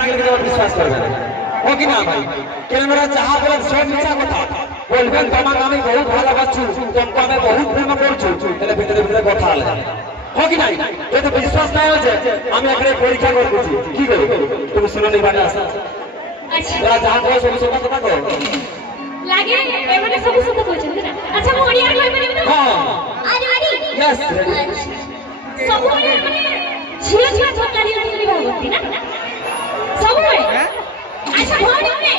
আপনাকে কিন্তু বিশ্বাস করবে না ও কি না ভাই ক্যামেরা যাহা বলে সব মিছা কথা বলবেন তোমাকে আমি বহুত ভালোবাসছি তোমাকে আমি বহুত প্রেম করছি তাহলে ভিতরে ভিতরে কথা আলাদা ও কি নাই যদি বিশ্বাস নাই হচ্ছে আমি এখানে পরীক্ষা করতেছি কি করব তুমি শুনে নিবানে আসা আচ্ছা তোরা যাহা বলে সব সব কথা কর লাগে এবারে সব সব কইছেন না আচ্ছা মো ওড়িয়া কই পারিব না হ্যাঁ আরে আরে यस সব ওড়িয়া মানে ঝিয়া ঝিয়া ঝটকানি লাগলি ভাবতি না সব ওড়িয়া আচ্ছা ভরি নে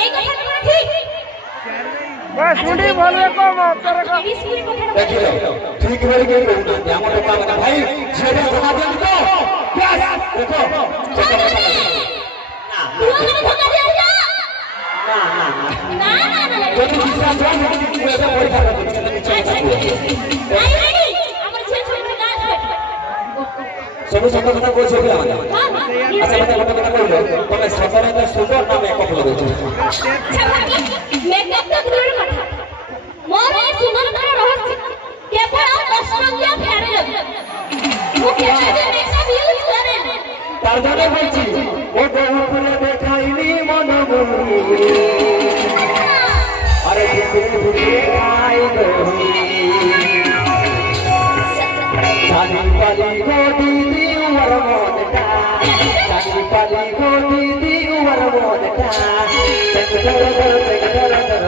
এই কথা তো ঠিক बस सुनी बोलवे को तेरे को স্কুলের কথা देखिए ठीक बोल के बोलते हम तो काम भाई छेड़े धोखा दे दो यस देखो তুই আমাকে ধোকা দিস না না না না না না যদি বিশ্বাস হয় তুমি এটা পরীক্ষা করতে আচ্ছা আই রেডি আমার ছেলে ছোট কাজ সব সব কথা বলছো কি আমাদের হ্যাঁ আচ্ছা কথা কথা কইলো তবে সকালে সুন্দর নামে কত লাগছে আচ্ছা ভাবি মেকআপ তো দূরের কথা মোর এই সুন্দরতার রহস্য কেবল 10 টাকা ফেরে যাবে ও কেবল মেকআপ ইউজ করে তার জন্য বলছি ও উপরে দেখাইনি মনমুরি আরে ভিতরে ভিতরে আই রহি জানি পালি গো দিদি উমর মনটা জানি পালি গো দিদি উমর মনটা চেক ধর ধর চেক ধর ধর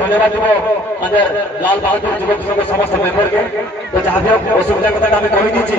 धन्यवाद দিব আমাদের লাল বাহাদুর যুবক সংঘ সমস্ত মেম্বারকে তো যাবে অসুবিধার কথাটা আমি কই দিচ্ছি